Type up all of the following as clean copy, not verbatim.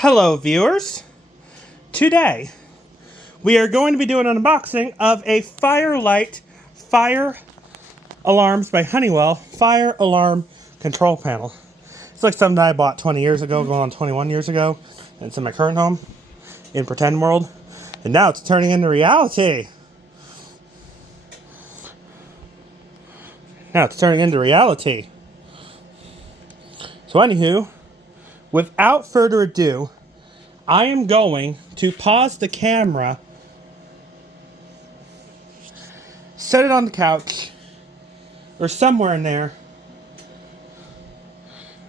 Hello viewers! Today we are going to be doing an unboxing of a Lite fire alarms by Honeywell fire alarm control panel. It's like something I bought 20 years ago, going on 21 years ago, and it's in my current home in pretend world, and now it's turning into reality. So anywho, without further ado, I am going to pause the camera, set it on the couch, or somewhere in there,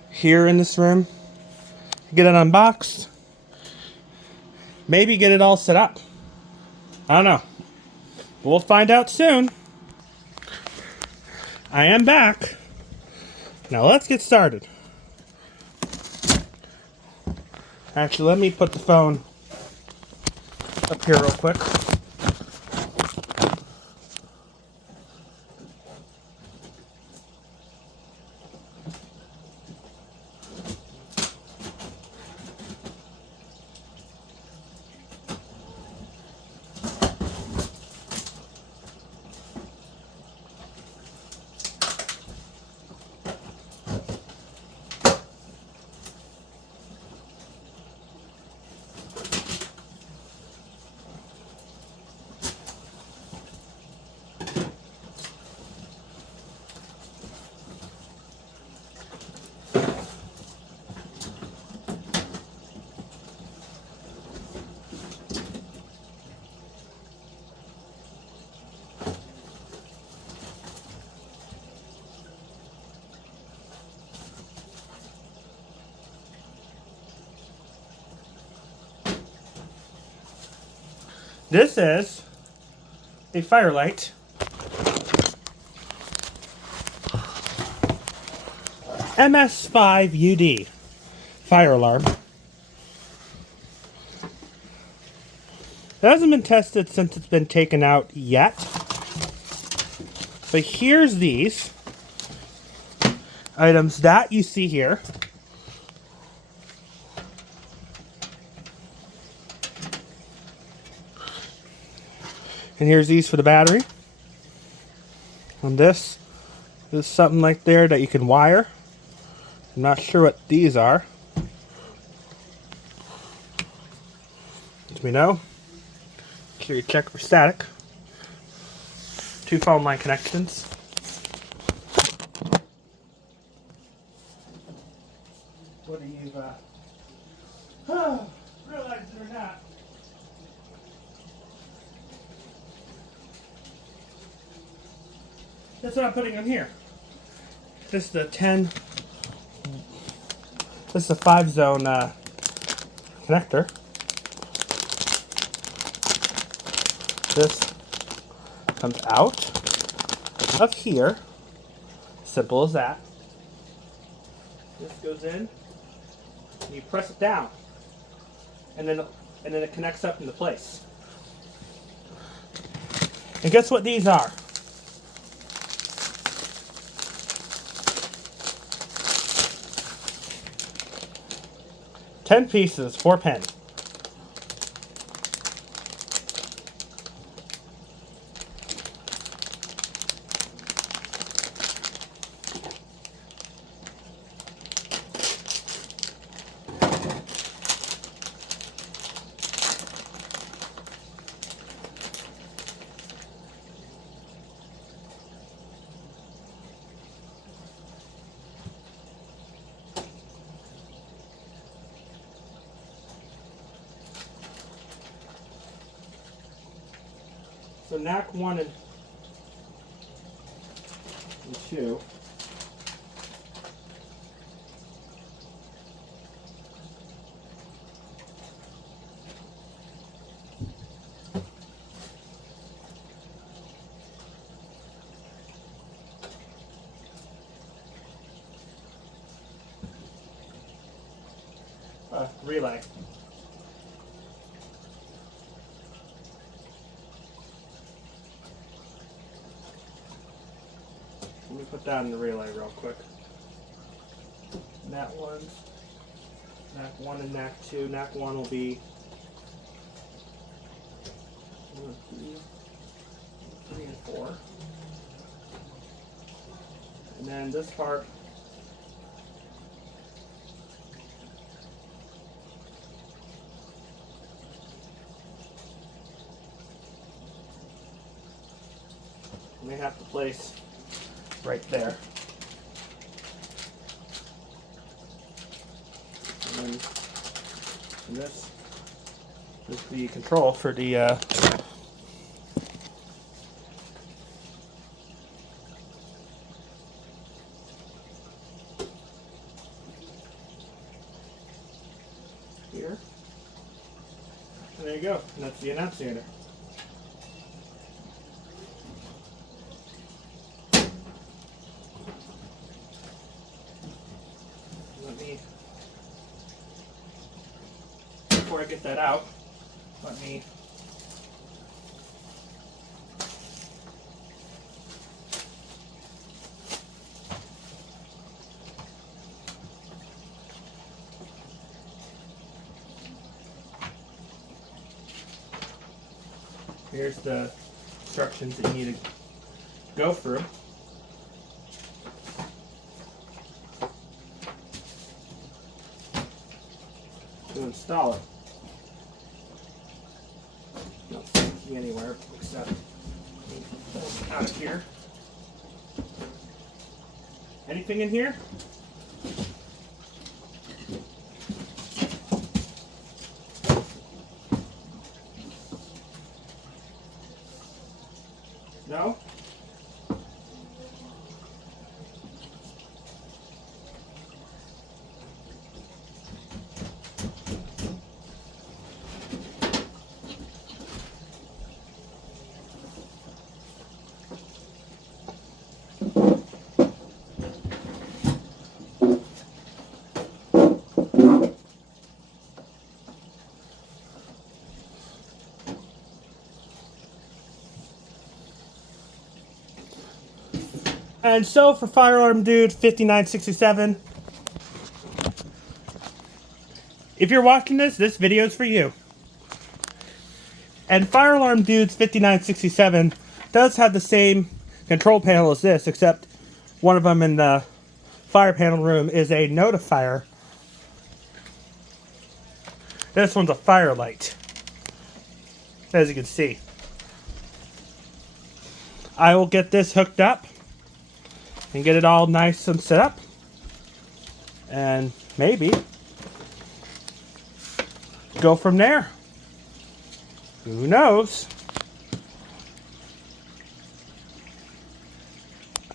here in this room, get it unboxed, maybe get it all set up. I don't know. We'll find out soon. I am back. Now let's get started. Actually, let me put the phone up here real quick. This is a Lite ms-5ud fire alarm. It hasn't been tested since it's been taken out yet. But here's these items that you see here. And here's these for the battery. And this is something like there that you can wire. I'm not sure what these are. Let me know. Make sure you check for static. 2 phone line connections. Whether you've realized it or not. That's what I'm putting on here. This is the 5-zone connector. This comes out of here. Simple as that. This goes in, and you press it down, and then it connects up into place. And guess what these are? $10 pieces, 4 pens. So NAC 1 and 2. Relay. Let me put that in the relay real quick. And that one. Knack 1 and Knack 2. Knack 1 will be 1, 2, 3, and 4. And then this part we have to place right there. And then this is the control for the here. And there you go. And that's the annunciator. Before I get that out, let me here's the instructions that you need to go through. To install it. Don't see anywhere except out of here. Anything in here? No? And so for Fire Alarm Dude 5967, if you're watching this video is for you. And Fire Alarm Dude's 5967 does have the same control panel as this, except one of them in the fire panel room is a notifier. This one's a fire light, as you can see. I will get this hooked up and get it all nice and set up, and maybe go from there. Who knows?